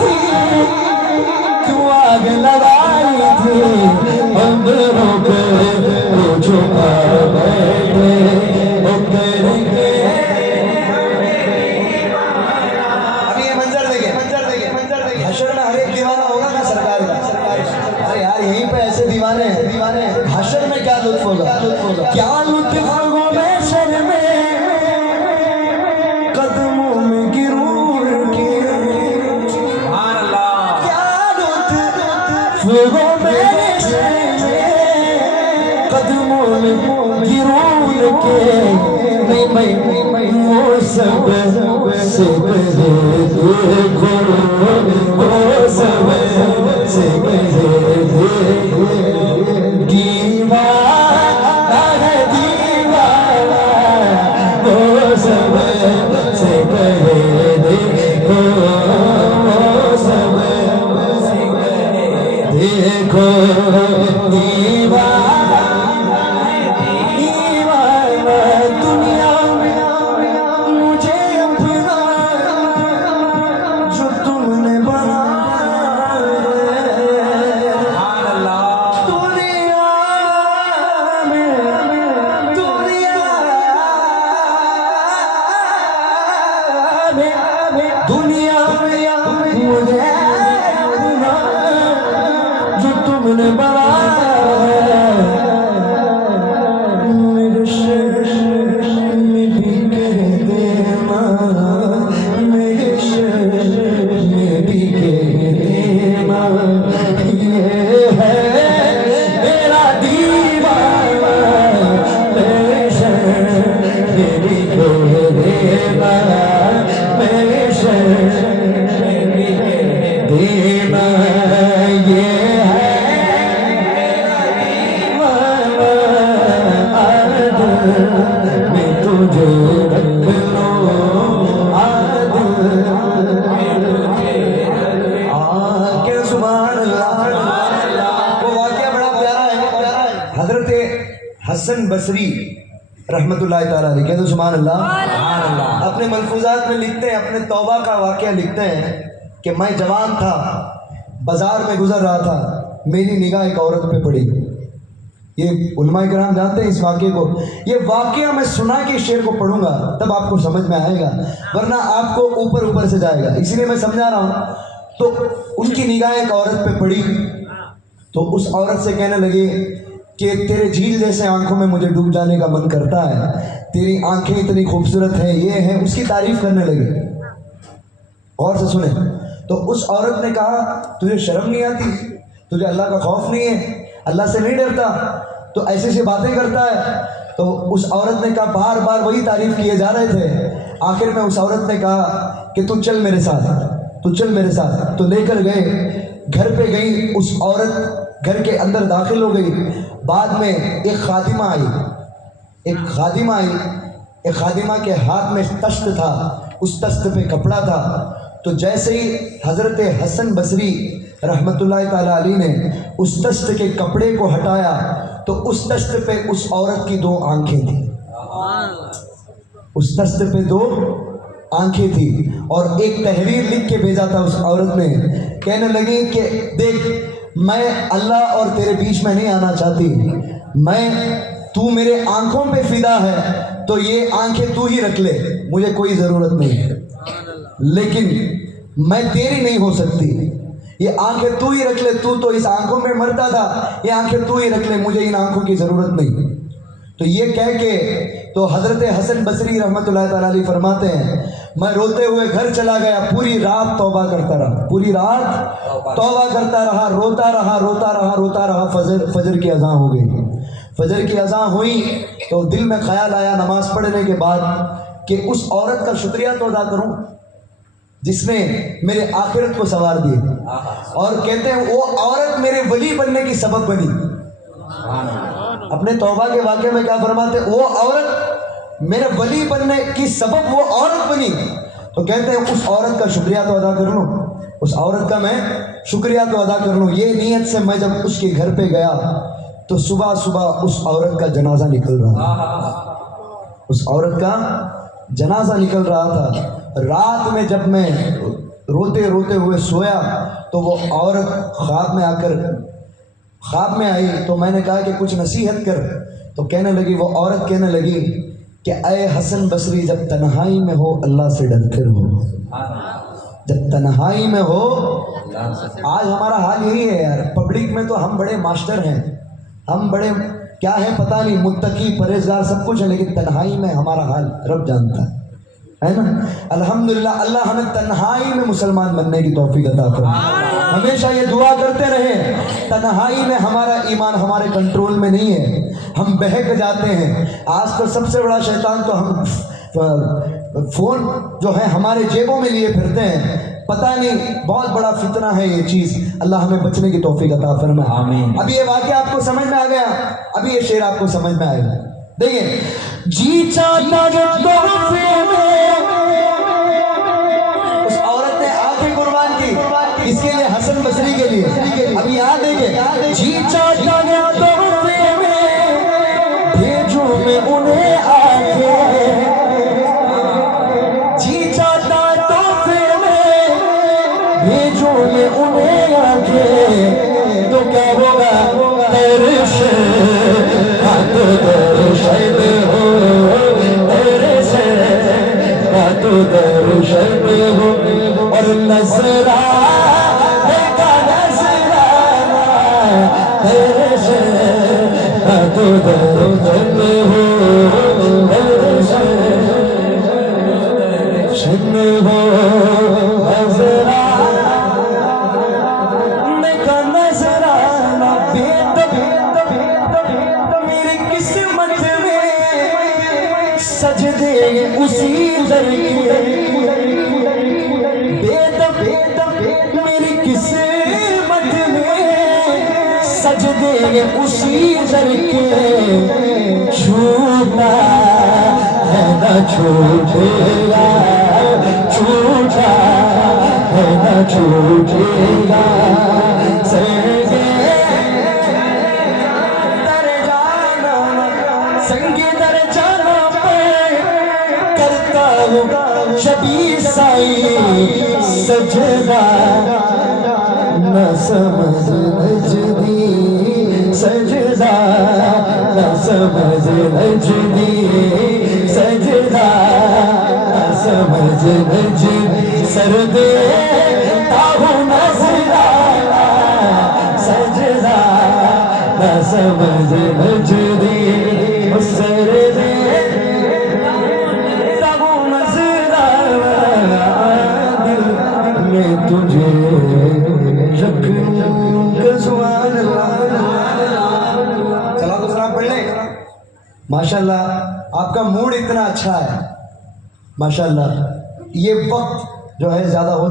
थी, क्यों आग लगाई थी, अंबरों पे वो झुका बैठे वो करके। अभी ये मंजर देखिए, हशर में हर एक दीवाना होगा ना सरकार का। अरे यार यहीं पे ऐसे दीवाने हैं, हशर में क्या लुत्फ होगा, क्या लुत्फ होगा महशर में, कदमों में गिरूर के, क्या लुत्फ होगा महशर में, कदमों में गिरूर के। मैं वो सब से देखो, वो सब से देखो, दीवाना है दीवाना, वो सब से देखो, वो सब से देखो, दीवाना दीवाना दुनिया में मुझे अपना जो तुमने बनाया है। दुनिया में दुनिया में मुझे अपना जो तुमने बनाया है। मेरे शहर में भी कह देना, मेरे शहर में भी कह देना, ये है मेरा दीवाना, मेरे शहर में भी कह देना, मेरे शहर में भी कह देना, ये है मैं तुझे रख लूं आदिल आके सुभान अल्लाह। वो वाक़या बड़ा प्यारा है। हजरत हसन बसरी रहमतुल्लाह ताला अलैह, कहते सुभान अल्लाह। अपने मलफूजात में लिखते हैं, अपने तौबा का वाक़या लिखते हैं कि मैं जवान था, बाजार में गुजर रहा था, मेरी निगाह एक औरत पे पड़ी। ये उलमाए किराम जानते हैं इस वाक़े को। ये वाक़या मैं सुना के शेर को पढ़ूंगा तब आपको समझ में आएगा, वरना आपको ऊपर ऊपर से जाएगा, इसीलिए मैं समझा रहा हूँ। तो उनकी निगाह एक औरत पे पड़ी तो उस औरत से कहने लगे कि तेरे झील जैसे आंखों में मुझे डूब जाने का मन करता है, तेरी आंखें इतनी खूबसूरत है, ये है, उसकी तारीफ करने लगे। गौर से सुने। तो उस औरत ने कहा तुझे शर्म नहीं आती, तुझे अल्लाह का खौफ नहीं है, अल्लाह से नहीं डरता, तो ऐसी ऐसी बातें करता है। तो उस औरत ने कहा, बार बार वही तारीफ किए जा रहे थे। आखिर में उस औरत ने कहा कि तू चल मेरे साथ, तू चल मेरे साथ। तो लेकर गए, घर पे गई उस औरत, घर के अंदर दाखिल हो गई। बाद में एक खादिमा आई, एक खादिमा के हाथ में तश्त था, उस तश्त पे कपड़ा था। तो जैसे ही हज़रत हसन बसरी रहमतुल्लाह ताला अलैह ने उस तश्त के कपड़े को हटाया तो उस तश्त पे उस औरत की दो आंखें थी, उस तश्त पे दो आंखें थी। और एक तहरीर लिख के भेजा था उस औरत ने, कहने लगी कि देख मैं अल्लाह और तेरे बीच में नहीं आना चाहती, तू मेरे आंखों पे फिदा है तो ये आंखें तू ही रख ले, मुझे कोई ज़रूरत नहीं है, लेकिन मैं तेरी नहीं हो सकती, ये आंखें तू ही रख ले, तू तो इस आंखों में मरता था, ये आंखें तू ही रख ले, मुझे इन आंखों की ज़रूरत नहीं। तो ये कह के तो हज़रत हसन बसरी रहमतुल्लाह ताला अलैह फरमाते हैं, मैं रोते हुए घर चला गया, पूरी रात तौबा करता रहा, पूरी रात तौबा करता रहा, रोता रहा। फजर की अज़ान हो गई, फजर की अज़ान हुई तो दिल में ख्याल आया नमाज पढ़ने के बाद कि उस औरत का शुक्रिया तो अदा करूं जिसने मेरे आखिरत को संवार दी। और कहते हैं वो औरत मेरे वली बनने की सबब बनी। अपने तौबा के वाक़े में क्या फरमाते, वो औरत मेरे वली बनने की सबब वो औरत बनी। तो कहते हैं उस औरत का शुक्रिया तो अदा कर लूँ, उस औरत का मैं शुक्रिया तो अदा कर लूँ। ये नीयत से मैं जब उसके घर पे गया तो सुबह सुबह उस औरत का जनाजा निकल रहा था, उस औरत का जनाजा निकल रहा था। रात में जब मैं روتے روتے ہوئے سویا تو وہ عورت خواب میں آئی تو میں نے کہا کہ کچھ نصیحت کر. تو کہنے لگی، وہ عورت کہنے لگی کہ اے حسن بصری، جب تنہائی میں ہو اللہ سے ڈرتے رہو. جب تنہائی میں ہو، آج ہمارا حال یہی ہے یار. پبلک میں تو ہم بڑے ماسٹر ہیں، ہم بڑے کیا ہیں پتہ نہیں، متقی پرہیزگار سب کچھ ہے، لیکن تنہائی میں ہمارا حال رب جانتا ہے نا. الحمدللہ اللہ ہمیں تنہائی میں مسلمان بننے کی توفیق عطا فرمائے. ہمیشہ یہ دعا کرتے رہیں، تنہائی میں ہمارا ایمان ہمارے کنٹرول میں نہیں ہے، ہم بہک جاتے ہیں. آج تو سب سے بڑا شیطان تو ہم فون جو ہے ہمارے جیبوں میں لیے پھرتے ہیں. پتہ نہیں، بہت بڑا فتنہ ہے یہ چیز. اللہ ہمیں بچنے کی توفیق عطا فرمائے. آمین. اب یہ واقعہ آپ کو سمجھ میں آ گیا، ابھی یہ شعر آپ کو سمجھ میں آئے گا. دیکھیں، جی چاہتا کہ تحفے میں اس عورت نے آنکھیں قربان کی اس کے لیے، حسن بصری کے لیے. ابھی یاد دیکھیں، جی چاہتا کہ تحفے میں بھیجوں میں انہیں آگے. جی چاہتا تحفے میں بھیجوں میں انہیں آگے. تو کیا ہوگا تیرے سے ہاتھ درشن ہو، تیرے سے ہاتھ درشن ہو. اور نظرانے کا نظرانہ تیرے سے ہاتھ درشن ہو، تیرے سے درشن ہو. سجدے اسی در کے میری قسمت میں، سجدے اسی در کے چھوٹا ہے نہ چھوٹے گا، چھوٹا ہے نہ چھوٹے گا. سنگے در جانا کرتا ہوں شبی سائی سجدہ، نہ سمجھ نجدی سجدہ، نہ سمجھ نجدی سجدہ، نہ سمجھ نجدی سردے تاہوں نظرانہ سجدہ، نہ سمجھ نجدی سردے تاہوں نظرانہ. میں تجھے رکھوں گا. سبحان اللہ. صلاۃ و سلام پڑھ لیں. ماشاءاللہ آپ کا موڈ اتنا اچھا ہے، ماشاءاللہ. یہ وقت جو ہے زیادہ ہو